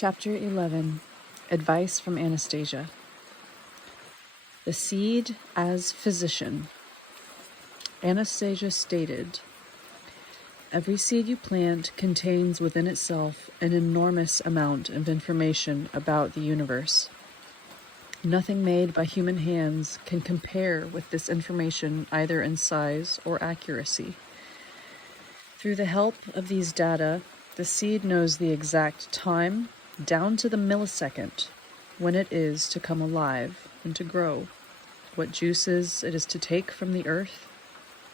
Chapter 11. Advice from Anastasia. The seed as physician. Anastasia stated, "Every seed you plant contains within itself an enormous amount of information about the universe. Nothing made by human hands can compare with this information either in size or accuracy. Through the help of these data, the seed knows the exact time, down to the millisecond, when it is to come alive and to grow, what juices it is to take from the earth,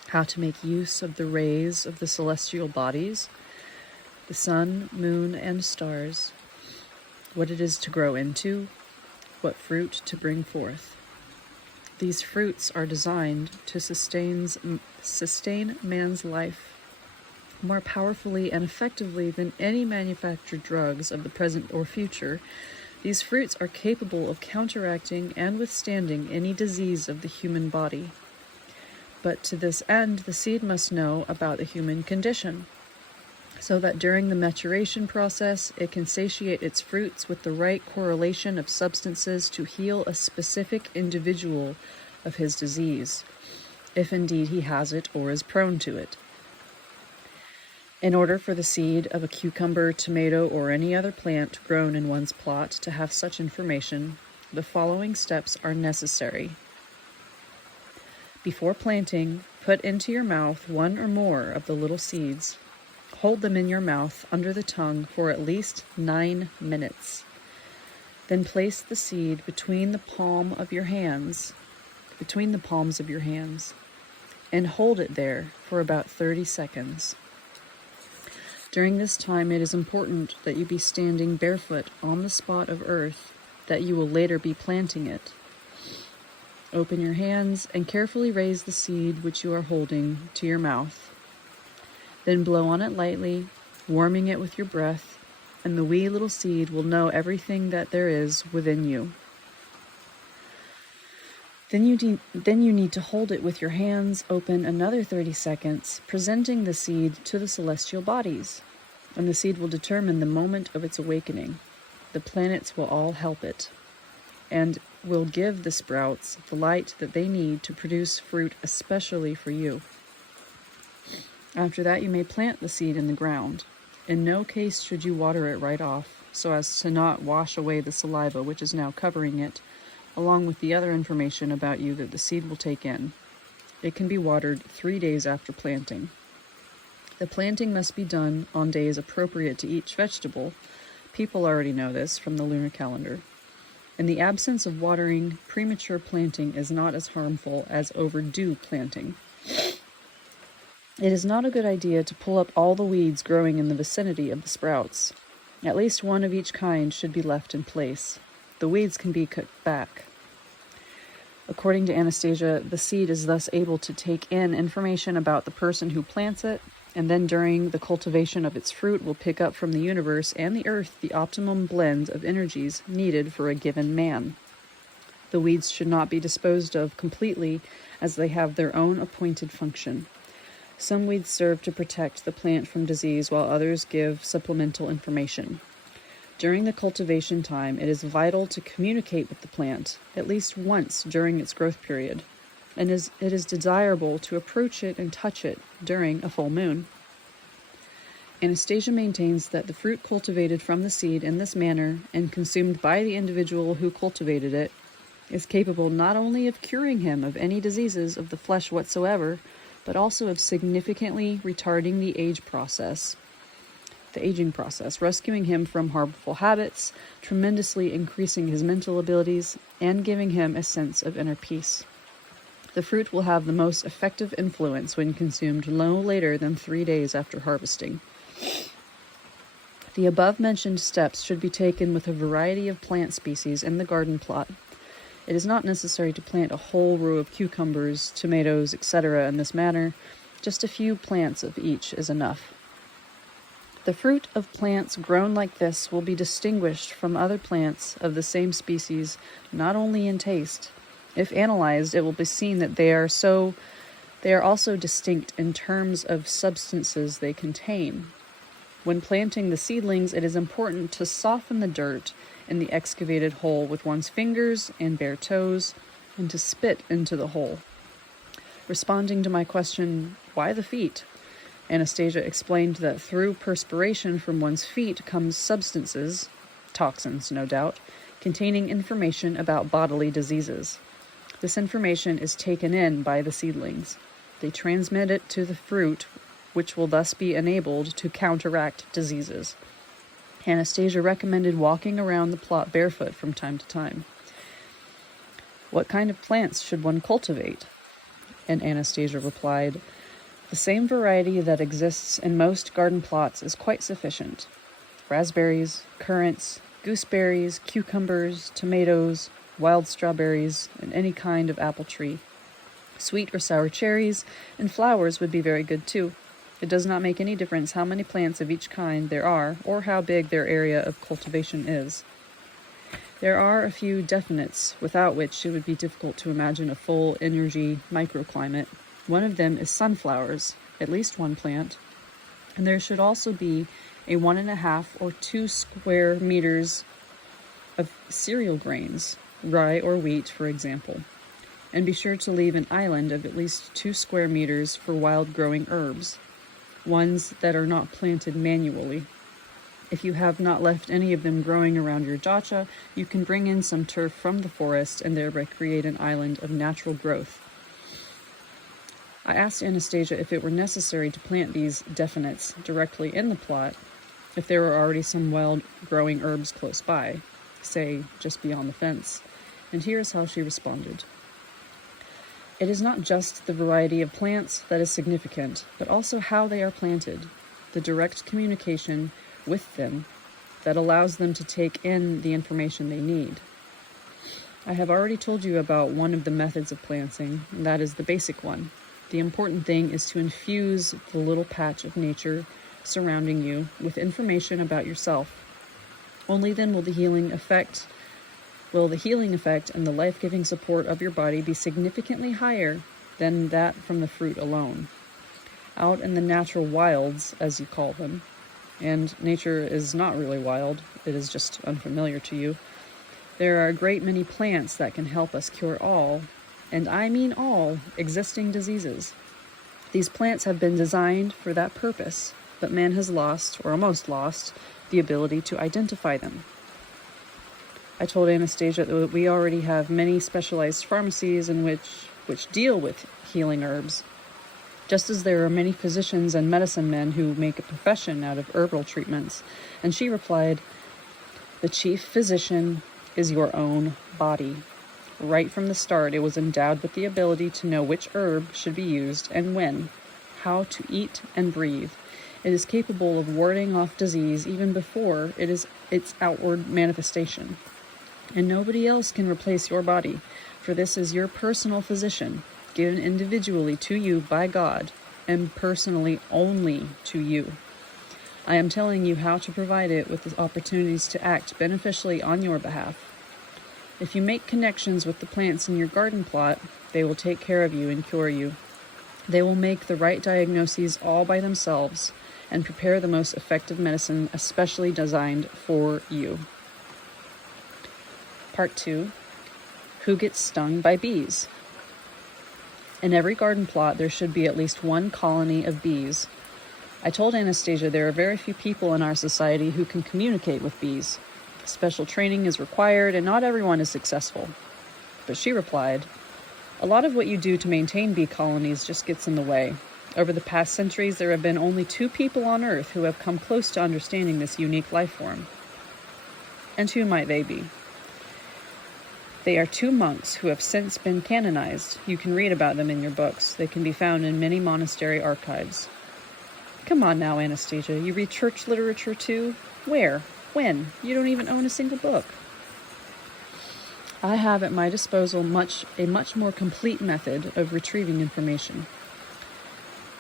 how to make use of the rays of the celestial bodies, the sun, moon, and stars, what it is to grow into, what fruit to bring forth. These fruits are designed to sustain man's life more powerfully and effectively than any manufactured drugs of the present or future. These fruits are capable of counteracting and withstanding any disease of the human body. But to this end, the seed must know about the human condition, so that during the maturation process, it can satiate its fruits with the right correlation of substances to heal a specific individual of his disease, if indeed he has it or is prone to it. In order for the seed of a cucumber, tomato, or any other plant grown in one's plot to have such information, the following steps are necessary. Before planting, put into your mouth one or more of the little seeds. Hold them in your mouth under the tongue for at least 9 minutes. Then place the seed between the palms of your hands, and hold it there for about 30 seconds. During this time, it is important that you be standing barefoot on the spot of earth that you will later be planting it. Open your hands and carefully raise the seed which you are holding to your mouth. Then blow on it lightly, warming it with your breath, and the wee little seed will know everything that there is within you. Then you need to hold it with your hands open another 30 seconds, presenting the seed to the celestial bodies, and the seed will determine the moment of its awakening. The planets will all help it, and will give the sprouts the light that they need to produce fruit especially for you. After that, you may plant the seed in the ground. In no case should you water it right off, so as to not wash away the saliva which is now covering it, along with the other information about you that the seed will take in. It can be watered 3 days after planting. The planting must be done on days appropriate to each vegetable. People already know this from the lunar calendar. In the absence of watering, premature planting is not as harmful as overdue planting. It is not a good idea to pull up all the weeds growing in the vicinity of the sprouts. At least one of each kind should be left in place. The weeds can be cut back. According to Anastasia, the seed is thus able to take in information about the person who plants it, and then during the cultivation of its fruit will pick up from the universe and the earth the optimum blend of energies needed for a given man. The weeds should not be disposed of completely, as they have their own appointed function. Some weeds serve to protect the plant from disease, while others give supplemental information. During the cultivation time, it is vital to communicate with the plant at least once during its growth period, and it is desirable to approach it and touch it during a full moon. Anastasia maintains that the fruit cultivated from the seed in this manner and consumed by the individual who cultivated it is capable not only of curing him of any diseases of the flesh whatsoever, but also of significantly retarding the aging process, rescuing him from harmful habits, tremendously increasing his mental abilities, and giving him a sense of inner peace. The fruit will have the most effective influence when consumed no later than 3 days after harvesting. The above-mentioned steps should be taken with a variety of plant species in the garden plot. It is not necessary to plant a whole row of cucumbers, tomatoes, etc. in this manner. Just a few plants of each is enough. The fruit of plants grown like this will be distinguished from other plants of the same species, not only in taste. If analyzed, it will be seen that they are also distinct in terms of substances they contain. When planting the seedlings, it is important to soften the dirt in the excavated hole with one's fingers and bare toes, and to spit into the hole. Responding to my question, why the feet? Anastasia explained that through perspiration from one's feet comes substances, toxins no doubt, containing information about bodily diseases. This information is taken in by the seedlings. They transmit it to the fruit, which will thus be enabled to counteract diseases. Anastasia recommended walking around the plot barefoot from time to time. What kind of plants should one cultivate? And Anastasia replied, the same variety that exists in most garden plots is quite sufficient. Raspberries, currants, gooseberries, cucumbers, tomatoes, wild strawberries, and any kind of apple tree. Sweet or sour cherries and flowers would be very good too. It does not make any difference how many plants of each kind there are, or how big their area of cultivation is. There are a few definites without which it would be difficult to imagine a full energy microclimate. One of them is sunflowers, at least one plant, and there should also be a 1.5 or 2 square meters of cereal grains, rye or wheat, for example. And be sure to leave an island of at least 2 square meters for wild-growing herbs, ones that are not planted manually. If you have not left any of them growing around your dacha, you can bring in some turf from the forest and thereby create an island of natural growth. I asked Anastasia if it were necessary to plant these definites directly in the plot, if there were already some wild-growing herbs close by, say, just beyond the fence, and here is how she responded. It is not just the variety of plants that is significant, but also how they are planted, the direct communication with them that allows them to take in the information they need. I have already told you about one of the methods of planting, and that is the basic one. The important thing is to infuse the little patch of nature surrounding you with information about yourself. Only then will the healing effect and the life-giving support of your body be significantly higher than that from the fruit alone. Out in the natural wilds, as you call them, and nature is not really wild, it is just unfamiliar to you, there are a great many plants that can help us cure all, and I mean all, existing diseases. These plants have been designed for that purpose, but man has lost, or almost lost, the ability to identify them. I told Anastasia that we already have many specialized pharmacies in which deal with healing herbs, just as there are many physicians and medicine men who make a profession out of herbal treatments. And she replied, the chief physician is your own body. Right from the start, it was endowed with the ability to know which herb should be used and when, how to eat and breathe. It is capable of warding off disease even before it is its outward manifestation. And nobody else can replace your body, for this is your personal physician, given individually to you by God, and personally only to you. I am telling you how to provide it with the opportunities to act beneficially on your behalf. If you make connections with the plants in your garden plot, they will take care of you and cure you. They will make the right diagnoses all by themselves and prepare the most effective medicine especially designed for you. Part 2. Who gets stung by bees? In every garden plot, there should be at least one colony of bees. I told Anastasia there are very few people in our society who can communicate with bees. Special training is required, and not everyone is successful. But she replied, a lot of what you do to maintain bee colonies just gets in the way. Over the past centuries, there have been only 2 people on Earth who have come close to understanding this unique life form. And who might they be? They are 2 monks who have since been canonized. You can read about them in your books. They can be found in many monastery archives. Come on now, Anastasia. You read church literature too? Where? When? You don't even own a single book. I have at my disposal a much more complete method of retrieving information.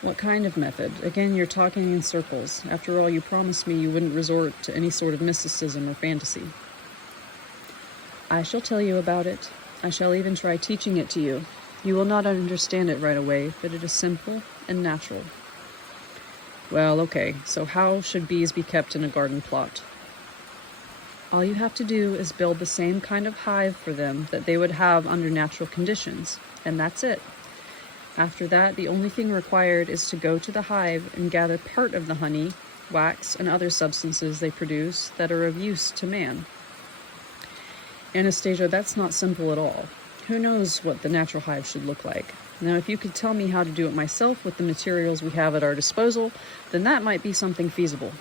What kind of method? Again, you're talking in circles. After all, you promised me you wouldn't resort to any sort of mysticism or fantasy. I shall tell you about it. I shall even try teaching it to you. You will not understand it right away, but it is simple and natural. Well, okay, so how should bees be kept in a garden plot? All you have to do is build the same kind of hive for them that they would have under natural conditions, and that's it. After that, the only thing required is to go to the hive and gather part of the honey, wax, and other substances they produce that are of use to man. Anastasia, that's not simple at all. Who knows what the natural hive should look like? Now, if you could tell me how to do it myself with the materials we have at our disposal, then that might be something feasible.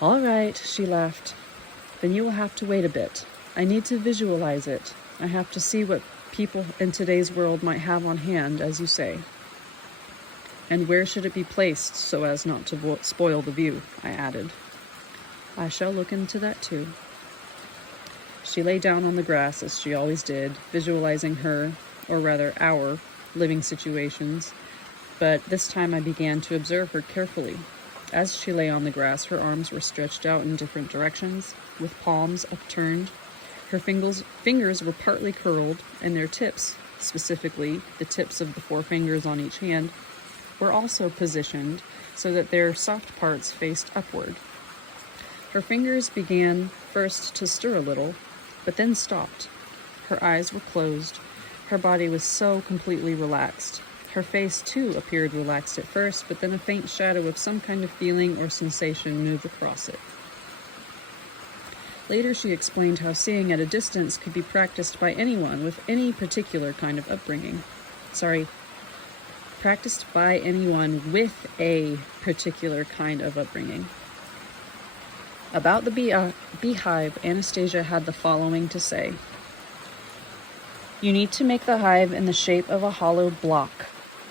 All right, she laughed. Then you will have to wait a bit. I need to visualize it. I have to see what people in today's world might have on hand, as you say. And where should it be placed so as not to spoil the view? I added. I shall look into that too. She lay down on the grass as she always did, visualizing her, or rather our, living situations, but this time I began to observe her carefully. As she lay on the grass, her arms were stretched out in different directions, with palms upturned. Her fingers were partly curled, and their tips, specifically the tips of the 4 fingers on each hand, were also positioned so that their soft parts faced upward. Her fingers began first to stir a little, but then stopped. Her eyes were closed. Her body was so completely relaxed. Her face, too, appeared relaxed at first, but then a faint shadow of some kind of feeling or sensation moved across it. Later, she explained how seeing at a distance could be practiced by anyone with any particular kind of upbringing. Practiced by anyone with a particular kind of upbringing. About the beehive, Anastasia had the following to say. You need to make the hive in the shape of a hollow block.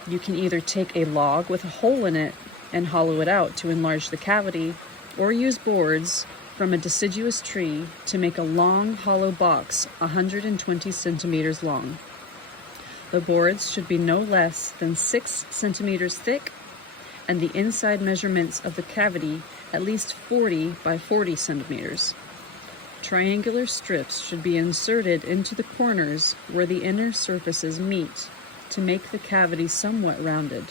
You can either take a log with a hole in it and hollow it out to enlarge the cavity, or use boards from a deciduous tree to make a long hollow box 120 centimeters long. The boards should be no less than 6 centimeters thick, and the inside measurements of the cavity at least 40 by 40 centimeters. Triangular strips should be inserted into the corners where the inner surfaces meet to make the cavity somewhat rounded.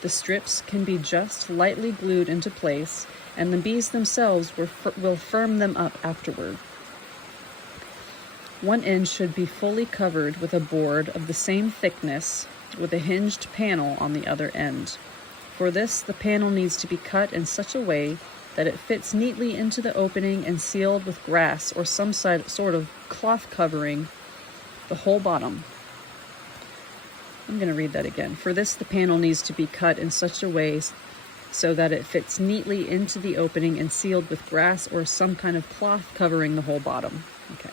The strips can be just lightly glued into place, and the bees themselves will firm them up afterward. One end should be fully covered with a board of the same thickness with a hinged panel on the other end. For this, the panel needs to be cut in such a way that it fits neatly into the opening and sealed with grass or some sort of cloth covering the whole bottom. I'm going to read that again. For this, the panel needs to be cut in such a way so that it fits neatly into the opening and sealed with grass or some kind of cloth covering the whole bottom. Okay.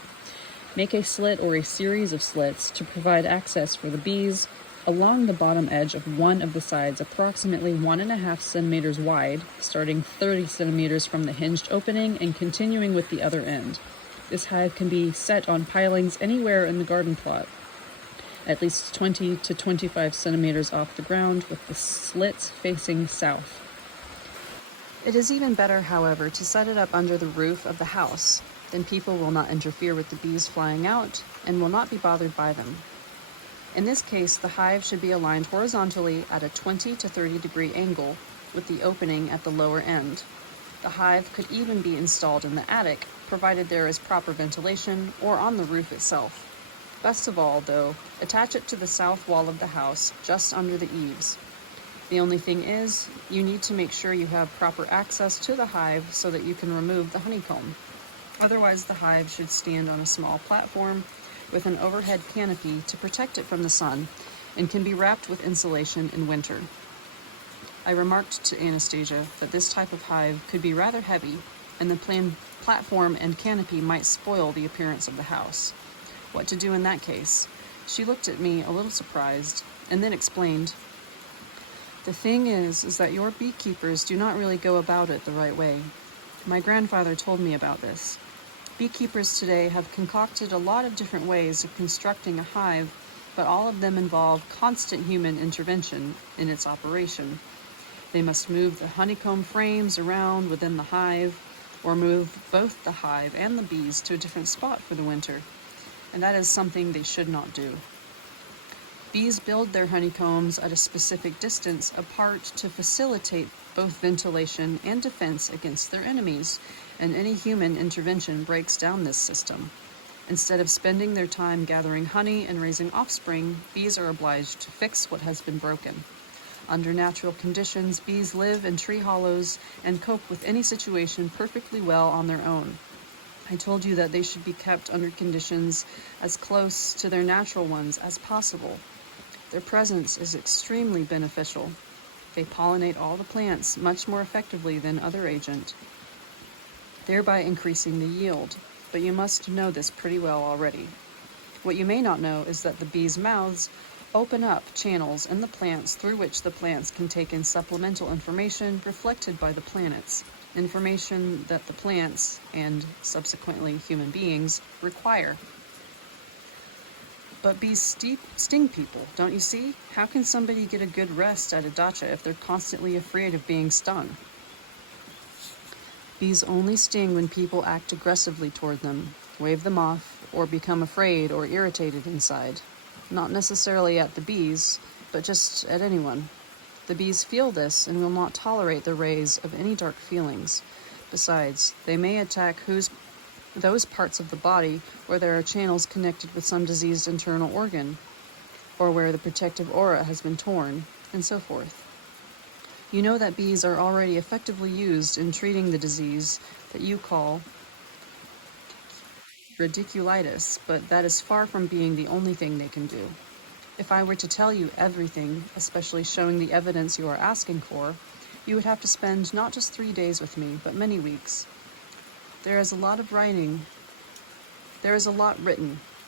Make a slit or a series of slits to provide access for the bees along the bottom edge of one of the sides, approximately 1.5 centimeters wide, starting 30 centimeters from the hinged opening and continuing with the other end. This hive can be set on pilings anywhere in the garden plot, at least 20 to 25 centimeters off the ground, with the slits facing south. It is even better, however, to set it up under the roof of the house. Then people will not interfere with the bees flying out and will not be bothered by them. In this case, the hive should be aligned horizontally at a 20 to 30 degree angle with the opening at the lower end. The hive could even be installed in the attic, provided there is proper ventilation, or on the roof itself. Best of all, though, attach it to the south wall of the house, just under the eaves. The only thing is, you need to make sure you have proper access to the hive so that you can remove the honeycomb. Otherwise, the hive should stand on a small platform with an overhead canopy to protect it from the sun, and can be wrapped with insulation in winter. I remarked to Anastasia that this type of hive could be rather heavy, and the platform and canopy might spoil the appearance of the house. What to do in that case? She looked at me a little surprised, and then explained, "The thing is that your beekeepers do not really go about it the right way. My grandfather told me about this. Beekeepers today have concocted a lot of different ways of constructing a hive, but all of them involve constant human intervention in its operation. They must move the honeycomb frames around within the hive, or move both the hive and the bees to a different spot for the winter, and that is something they should not do." Bees build their honeycombs at a specific distance apart to facilitate both ventilation and defense against their enemies, and any human intervention breaks down this system. Instead of spending their time gathering honey and raising offspring, bees are obliged to fix what has been broken. Under natural conditions, bees live in tree hollows and cope with any situation perfectly well on their own. I told you that they should be kept under conditions as close to their natural ones as possible. Their presence is extremely beneficial. They pollinate all the plants much more effectively than other agents, thereby increasing the yield. But you must know this pretty well already. What you may not know is that the bees' mouths open up channels in the plants through which the plants can take in supplemental information reflected by the planets, information that the plants, and subsequently human beings, require. But bees sting people, don't you see? How can somebody get a good rest at a dacha if they're constantly afraid of being stung? Bees only sting when people act aggressively toward them, wave them off, or become afraid or irritated inside. Not necessarily at the bees, but just at anyone. The bees feel this and will not tolerate the rays of any dark feelings. Besides, they may attack those parts of the body where there are channels connected with some diseased internal organ, or where the protective aura has been torn, and so forth. You know that bees are already effectively used in treating the disease that you call radiculitis, but that is far from being the only thing they can do. If I were to tell you everything, especially showing the evidence you are asking for, you would have to spend not just 3 days with me, but many weeks. There is a lot written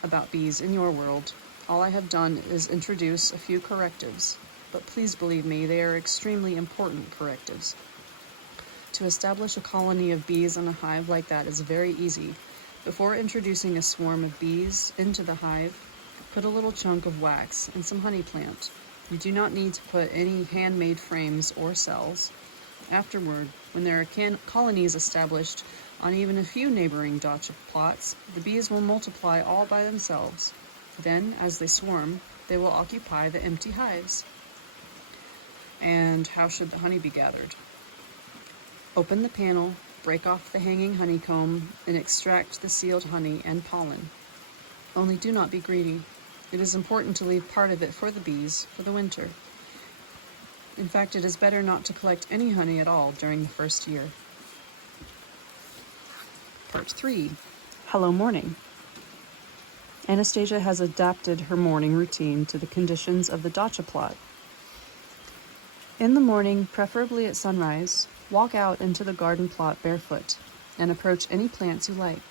about bees in your world. All I have done is introduce a few correctives, but please believe me, they are extremely important correctives. To establish a colony of bees in a hive like that is very easy. Before introducing a swarm of bees into the hive, put a little chunk of wax and some honey plant. You do not need to put any handmade frames or cells. Afterward, when there are colonies established on even a few neighboring dacha plots, the bees will multiply all by themselves. Then, as they swarm, they will occupy the empty hives. And how should the honey be gathered? Open the panel, break off the hanging honeycomb, and extract the sealed honey and pollen. Only do not be greedy. It is important to leave part of it for the bees for the winter. In fact, it is better not to collect any honey at all during the first year. Part 3. Hello Morning. Anastasia has adapted her morning routine to the conditions of the dacha plot. In the morning, preferably at sunrise, walk out into the garden plot barefoot and approach any plants you like.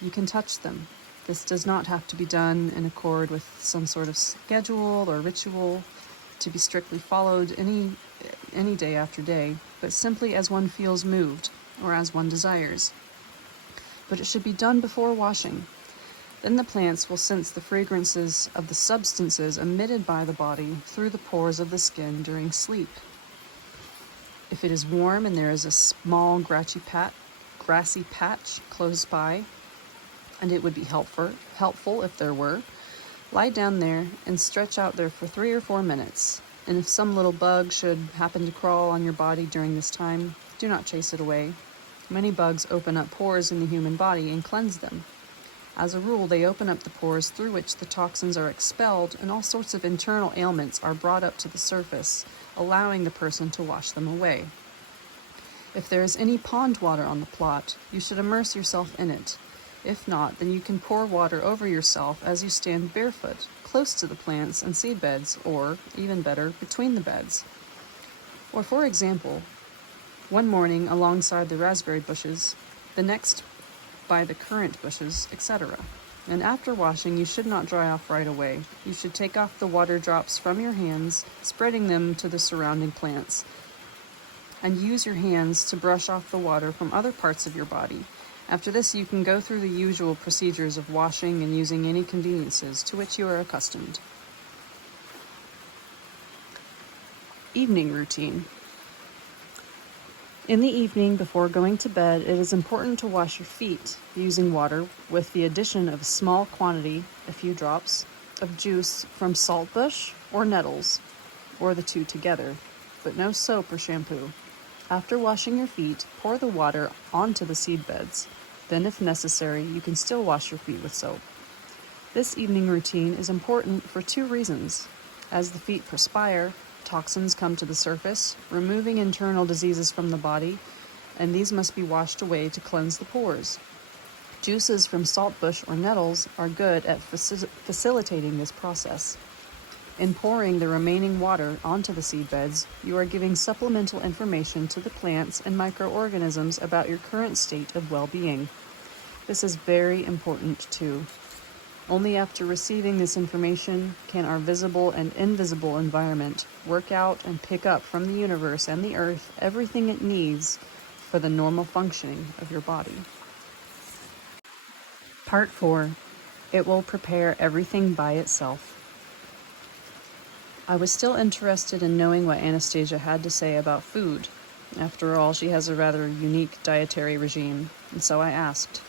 You can touch them. This does not have to be done in accord with some sort of schedule or ritual to be strictly followed any day after day, but simply as one feels moved or as one desires. But it should be done before washing. Then the plants will sense the fragrances of the substances emitted by the body through the pores of the skin during sleep. If it is warm and there is a small grassy patch close by, and it would be helpful if there were, lie down there and stretch out there for 3 or 4 minutes. And if some little bug should happen to crawl on your body during this time, do not chase it away. Many bugs open up pores in the human body and cleanse them. As a rule, they open up the pores through which the toxins are expelled and all sorts of internal ailments are brought up to the surface, allowing the person to wash them away. If there is any pond water on the plot, you should immerse yourself in it. If not, then you can pour water over yourself as you stand barefoot, close to the plants and seed beds, or, even better, between the beds. Or for example, one morning alongside the raspberry bushes, the next by the currant bushes, etc. And after washing, you should not dry off right away. You should take off the water drops from your hands, spreading them to the surrounding plants, and use your hands to brush off the water from other parts of your body. After this, you can go through the usual procedures of washing and using any conveniences to which you are accustomed. Evening routine. In the evening, before going to bed, it is important to wash your feet using water with the addition of a small quantity, a few drops, of juice from saltbush or nettles, or the two together, but no soap or shampoo. After washing your feet, pour the water onto the seed beds. Then, if necessary, you can still wash your feet with soap. This evening routine is important for two reasons. As the feet perspire, toxins come to the surface, removing internal diseases from the body, and these must be washed away to cleanse the pores. Juices from saltbush or nettles are good at facilitating this process. In pouring the remaining water onto the seed beds, you are giving supplemental information to the plants and microorganisms about your current state of well-being. This is very important too. Only after receiving this information can our visible and invisible environment work out and pick up from the universe and the earth everything it needs for the normal functioning of your body. Part 4. It will prepare everything by itself. I was still interested in knowing what Anastasia had to say about food. After all, she has a rather unique dietary regime, and so I asked,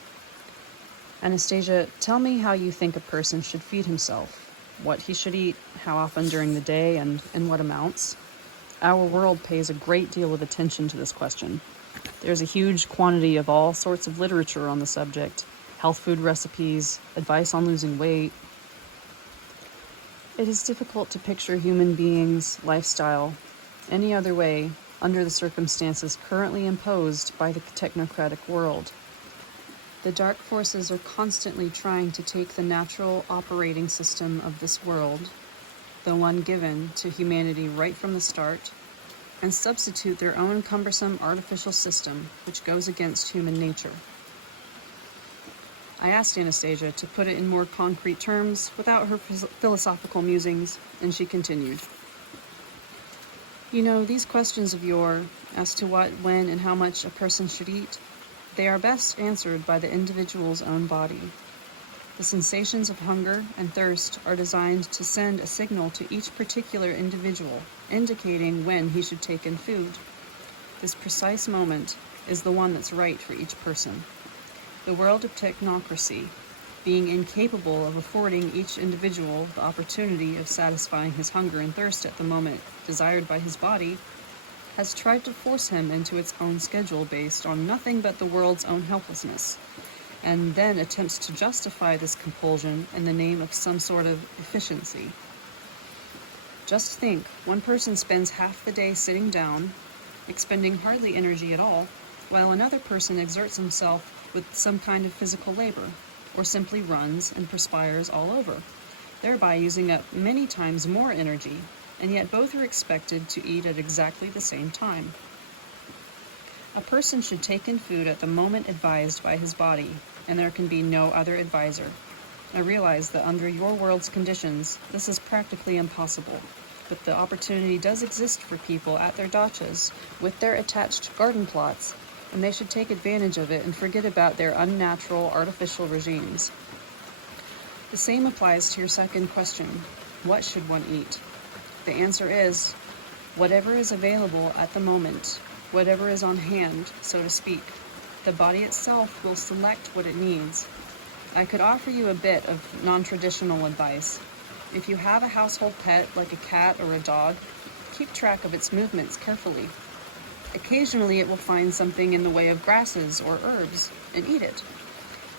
Anastasia, tell me how you think a person should feed himself, what he should eat, how often during the day, and in what amounts. Our world pays a great deal of attention to this question. There's a huge quantity of all sorts of literature on the subject, health food recipes, advice on losing weight. It is difficult to picture human beings' lifestyle any other way under the circumstances currently imposed by the technocratic world. The dark forces are constantly trying to take the natural operating system of this world, the one given to humanity right from the start, and substitute their own cumbersome artificial system which goes against human nature. I asked Anastasia to put it in more concrete terms without her philosophical musings, and she continued. You know, these questions of yours as to what, when, and how much a person should eat, they are best answered by the individual's own body. The sensations of hunger and thirst are designed to send a signal to each particular individual, indicating when he should take in food. This precise moment is the one that's right for each person. The world of technocracy, being incapable of affording each individual the opportunity of satisfying his hunger and thirst at the moment desired by his body, has tried to force him into its own schedule based on nothing but the world's own helplessness, and then attempts to justify this compulsion in the name of some sort of efficiency. Just think, one person spends half the day sitting down, expending hardly energy at all, while another person exerts himself with some kind of physical labor, or simply runs and perspires all over, thereby using up many times more energy, and yet both are expected to eat at exactly the same time. A person should take in food at the moment advised by his body, and there can be no other advisor. I realize that under your world's conditions, this is practically impossible, but the opportunity does exist for people at their dachas with their attached garden plots, and they should take advantage of it and forget about their unnatural, artificial regimes. The same applies to your second question, what should one eat? The answer is, whatever is available at the moment, whatever is on hand, so to speak. The body itself will select what it needs. I could offer you a bit of non-traditional advice. If you have a household pet like a cat or a dog, keep track of its movements carefully. Occasionally it will find something in the way of grasses or herbs and eat it.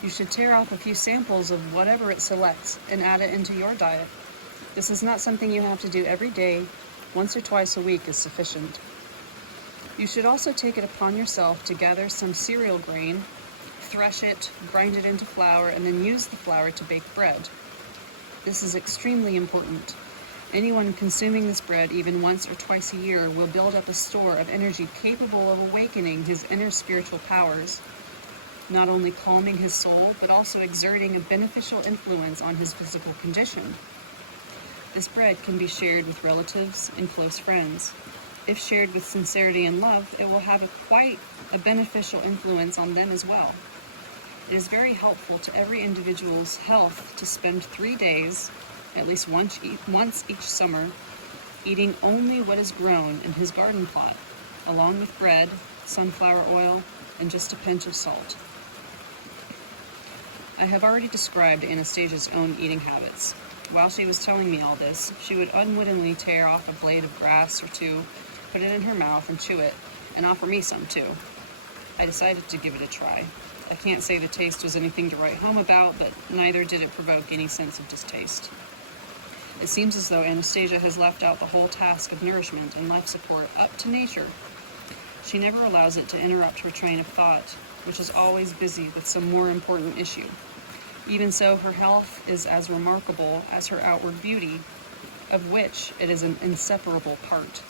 You should tear off a few samples of whatever it selects and add it into your diet. This is not something you have to do every day. Once or twice a week is sufficient. You should also take it upon yourself to gather some cereal grain, thresh it, grind it into flour, and then use the flour to bake bread. This is extremely important. Anyone consuming this bread even once or twice a year will build up a store of energy capable of awakening his inner spiritual powers, not only calming his soul, but also exerting a beneficial influence on his physical condition. This bread can be shared with relatives and close friends. If shared with sincerity and love, it will have quite a beneficial influence on them as well. It is very helpful to every individual's health to spend 3 days, at least once each summer, eating only what is grown in his garden plot, along with bread, sunflower oil, and just a pinch of salt. I have already described Anastasia's own eating habits. While she was telling me all this, she would unwittingly tear off a blade of grass or two, put it in her mouth and chew it, and offer me some too. I decided to give it a try. I can't say the taste was anything to write home about, but neither did it provoke any sense of distaste. It seems as though Anastasia has left out the whole task of nourishment and life support up to nature. She never allows it to interrupt her train of thought, which is always busy with some more important issue. Even so, her health is as remarkable as her outward beauty, of which it is an inseparable part.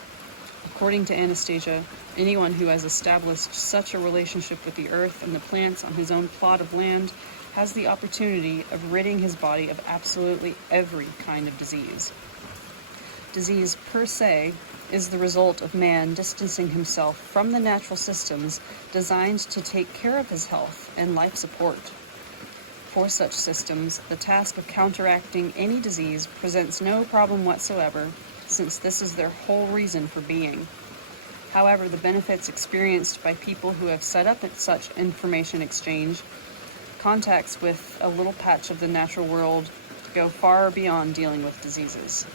According to Anastasia, anyone who has established such a relationship with the earth and the plants on his own plot of land has the opportunity of ridding his body of absolutely every kind of disease. Disease, per se, is the result of man distancing himself from the natural systems designed to take care of his health and life support. For such systems, the task of counteracting any disease presents no problem whatsoever, since this is their whole reason for being. However, the benefits experienced by people who have set up such information exchange, contacts with a little patch of the natural world, go far beyond dealing with diseases.